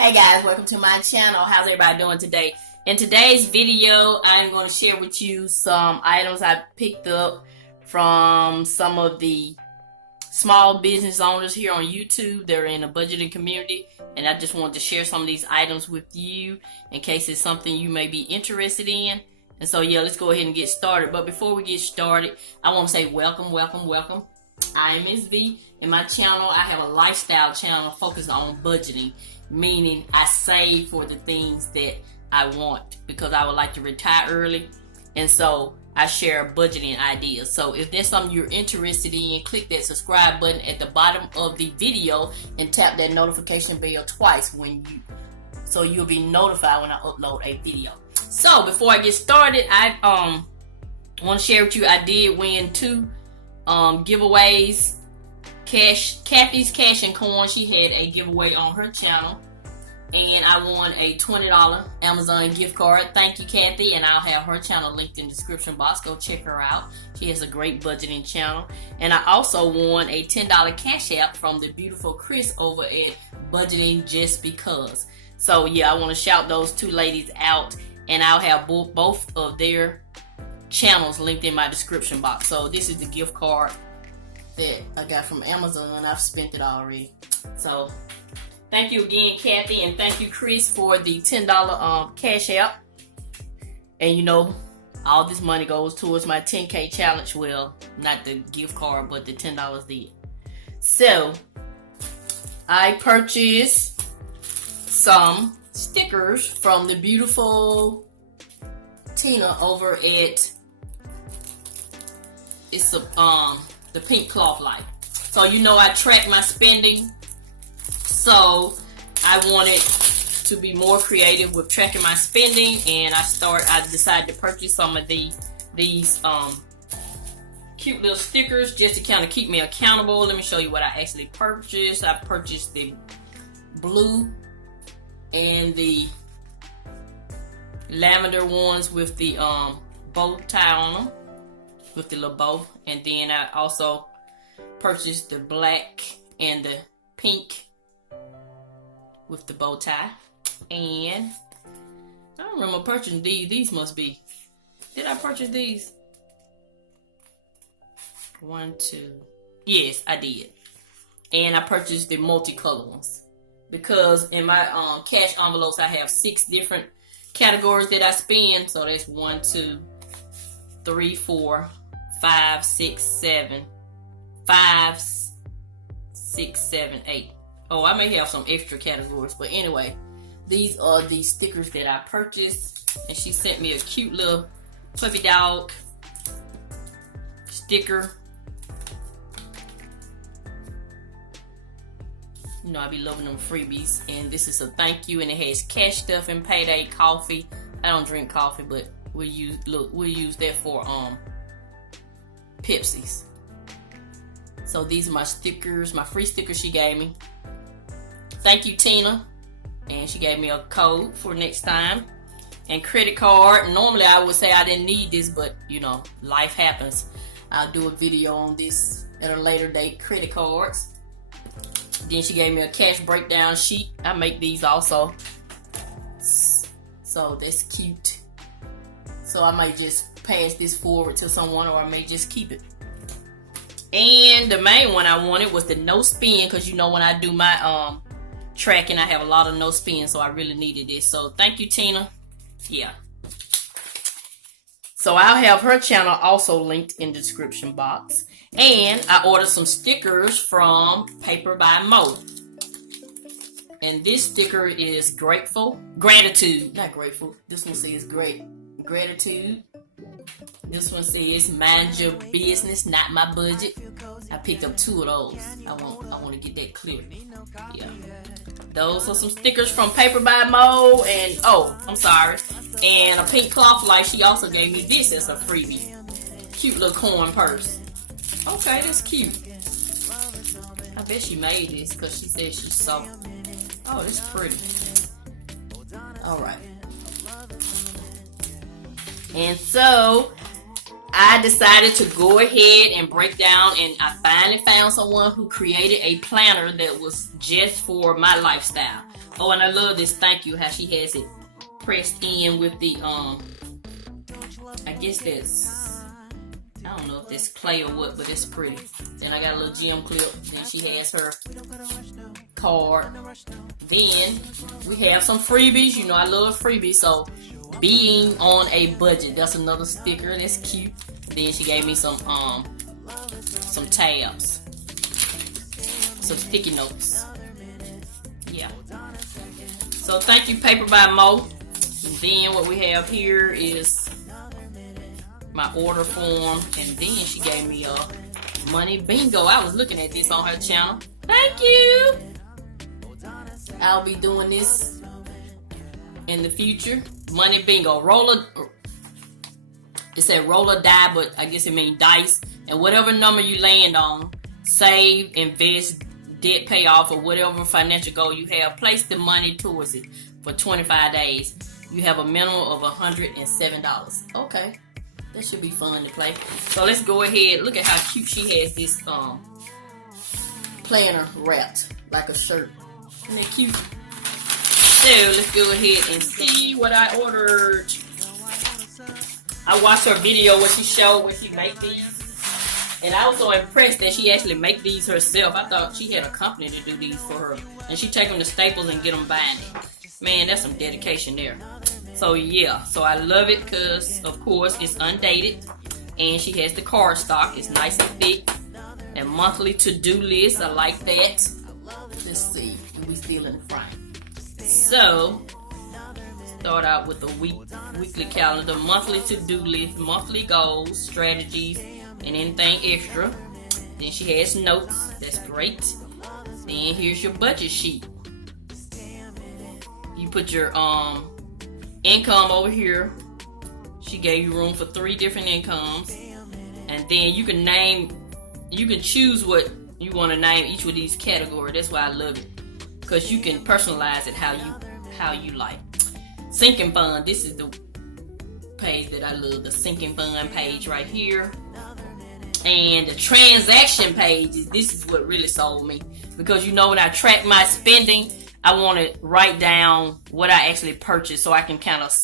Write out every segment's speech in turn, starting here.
Hey guys, welcome to my channel. How's everybody doing today? In today's video, I'm going to share with you some items I picked up from some of the small business owners here on YouTube. They're in a budgeting community, and I just wanted to share some of these items with you in case it's something you may be interested in. And so yeah, let's go ahead and get started. But before we get started, I want to say welcome. I'm Mrs Vee. In my channel, I have a lifestyle channel focused on budgeting, meaning I save for the things that I want because I would like to retire early, and so I share budgeting ideas. So if there's something you're interested in, click that subscribe button at the bottom of the video and tap that notification bell twice so you'll be notified when I upload a video. So before I get started, I want to share with you I did win two giveaways. CATHY'S Cash and Coin, she had a giveaway on her channel, and I won a $20 Amazon gift card. Thank you, Kathy, and I'll have her channel linked in the description box. Go check her out. She has a great budgeting channel. And I also won a $10 Cash App from the beautiful Chris over at Budgeting Just Because. So yeah, I want to shout those two ladies out, and I'll have both of their channels linked in my description box. So this is the gift card that I got from Amazon, and I've spent it already. So thank you again, Kathy, and thank you, Chris, for the $10 Cash App. And you know, all this money goes towards my 10K challenge. Well, not the gift card, but the $10 did. So I purchased some stickers from the beautiful Tina over at the Pink Cloth Life. So you know I track my spending, so I wanted to be more creative with tracking my spending, and I decided to purchase some of these cute little stickers just to kind of keep me accountable. Let me show you what I actually purchased. I purchased the blue and the lavender ones with the bow tie on them, with the little bow, and then I also purchased the black and the pink with the bow tie. And I don't remember purchasing these. These must be. Did I purchase these? 1, 2. Yes, I did. And I purchased the multicolor ones because in my cash envelopes I have 6 different categories that I spend. So that's 1, 2, 3, 4, 5, 6, 7. 5, 6, 7, 8. Oh, I may have some extra categories, but anyway, these are the stickers that I purchased, and she sent me a cute little puppy dog sticker. You know I be loving them freebies, and this is a thank you, and it has cash stuff and payday coffee. I don't drink coffee, but we'll use that for Pepsi's. So these are my stickers, my free stickers she gave me. Thank you, Tina. And she gave me a code for next time. And credit card. Normally I would say I didn't need this, but you know, life happens. I'll do a video on this at a later date. Credit cards. Then she gave me a cash breakdown sheet. I make these also. So that's cute. So I might just pass this forward to someone, or I may just keep it. And the main one I wanted was the no spin, because you know when I do my tracking I have a lot of no spin, so I really needed this. So thank you, Tina. Yeah. So I'll have her channel also linked in the description box. And I ordered some stickers from Paper by Mo. And this sticker is gratitude. Not grateful. This one says gratitude. This one says mind your business, not my budget. I picked up 2 of those. I want to get that clear. Yeah. Those are some stickers from Paper by Mo, and oh, I'm sorry. And a Pink Cloth Life, she also gave me this as a freebie. Cute little coin purse. Okay, that's cute. I bet she made this because she said she saw. Oh, that's pretty. Alright. And so I decided to go ahead and break down, and I finally found someone who created a planner that was just for my lifestyle. Oh, and I love this thank you, how she has it pressed in with the, I guess that's, I don't know if that's clay or what, but it's pretty. Then I got a little gem clip. Then she has her card. Then we have some freebies. You know I love freebies, so being on a budget. That's another sticker. That's cute. Then she gave me some tabs, some sticky notes. Yeah. So thank you, Paper by Mo. And then what we have here is my order form, and then she gave me a money bingo. I was looking at this on her channel. Thank you. I'll be doing this in the future. Money bingo. Roller. It said roll a die, but I guess it means dice. And whatever number you land on, save, invest, debt payoff, or whatever financial goal you have, place the money towards it for 25 days. You have a minimum of $107. Okay. That should be fun to play. So let's go ahead. Look at how cute she has this planner wrapped like a shirt. Isn't that cute? So let's go ahead and see what I ordered. I watched her video where she showed where she make these. And I was so impressed that she actually make these herself. I thought she had a company to do these for her. And she take them to Staples and get them binding. Man, that's some dedication there. So yeah, so I love it because, of course, it's undated. And she has the card stock. It's nice and thick. And monthly to-do list. I like that. Let's see. We still in the frame. So, start out with the weekly calendar, monthly to-do list, monthly goals, strategies, and anything extra. Then she has notes. That's great. Then here's your budget sheet. You put your income over here. She gave you room for 3 different incomes, and then you can choose what you want to name each of these categories. That's why I love it, because you can personalize it how you like. Sinking fund. This is the page that I love. The sinking fund page right here. And the transaction page, this is what really sold me, because you know when I track my spending, I want to write down what I actually purchased so I can kind of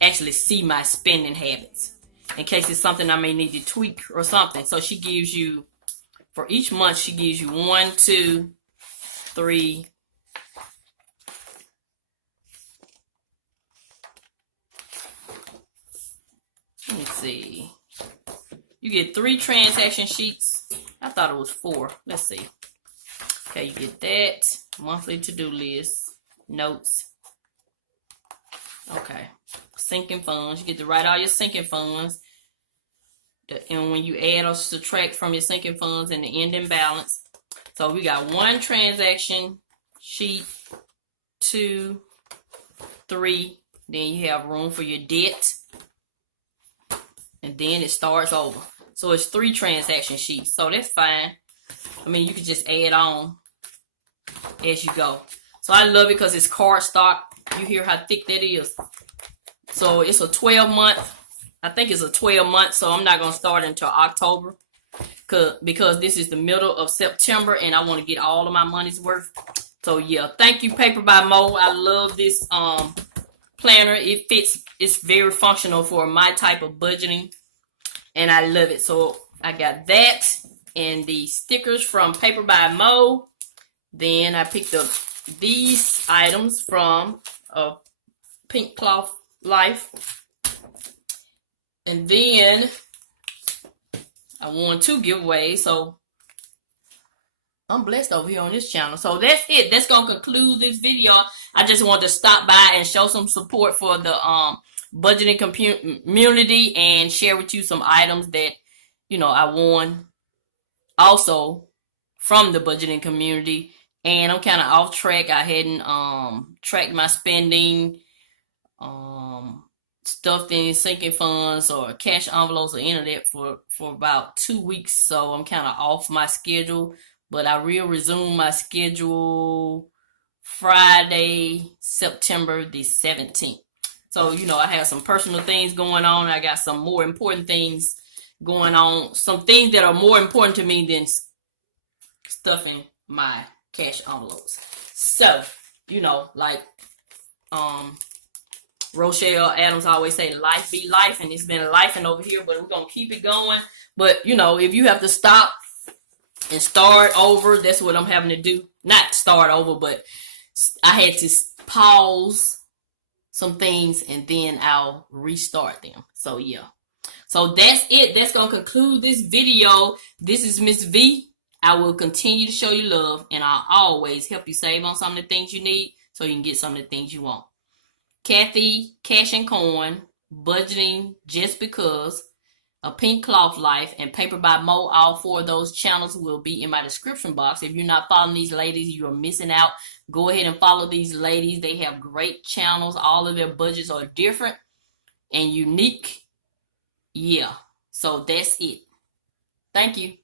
actually see my spending habits in case it's something I may need to tweak or something. So she gives you, for each month, she gives you 1, 2, 3, let me see. You get 3 transaction sheets. I thought it was 4. Let's see. Okay, you get that. Monthly to-do list. Notes. Okay. Sinking funds. You get to write all your sinking funds. And when you add or subtract from your sinking funds and the ending balance. So we got 1 transaction sheet. 2, 3. Then you have room for your debt. And then it starts over. So it's 3 transaction sheets. So that's fine. I mean, you can just add on as you go. So I love it because it's cardstock. You hear how thick that is. So it's a 12-month. I think it's a 12-month. So I'm not going to start until October. Because this is the middle of September. And I want to get all of my money's worth. So yeah. Thank you, Paper by Mo. I love this planner. It fits. It's very functional for my type of budgeting. And I love it. So I got that and the stickers from Paper by Mo. Then I picked up these items from Pink Cloth Life. And then I won 2 giveaways. So I'm blessed over here on this channel. So that's it. That's going to conclude this video. I just wanted to stop by and show some support for the budgeting community and share with you some items that, you know, I won also from the budgeting community. And I'm kind of off track. I hadn't tracked my spending, stuffed in sinking funds or cash envelopes or any of that for about 2 weeks. So I'm kind of off my schedule. But I will resume my schedule Friday, September the 17th. So, you know, I have some personal things going on. I got some more important things going on. Some things that are more important to me than stuffing my cash envelopes. So, you know, like Rochelle Adams always say, life be life, and it's been lifing over here, but we're gonna keep it going. But you know, if you have to stop and start over, that's what I'm having to do. Not start over, but I had to pause some things and then I'll restart them. So yeah. So that's it. That's gonna conclude this video. This is Miss V. I will continue to show you love, and I'll always help you save on some of the things you need so you can get some of the things you want. Kathy, Cash and Coin, Budgeting Just Because, A Pink Cloth Life, and Paper by Mo. All 4 of those channels will be in my description box. If you're not following these ladies, you are missing out. Go ahead and follow these ladies. They have great channels. All of their budgets are different and unique. Yeah. So that's it. Thank you.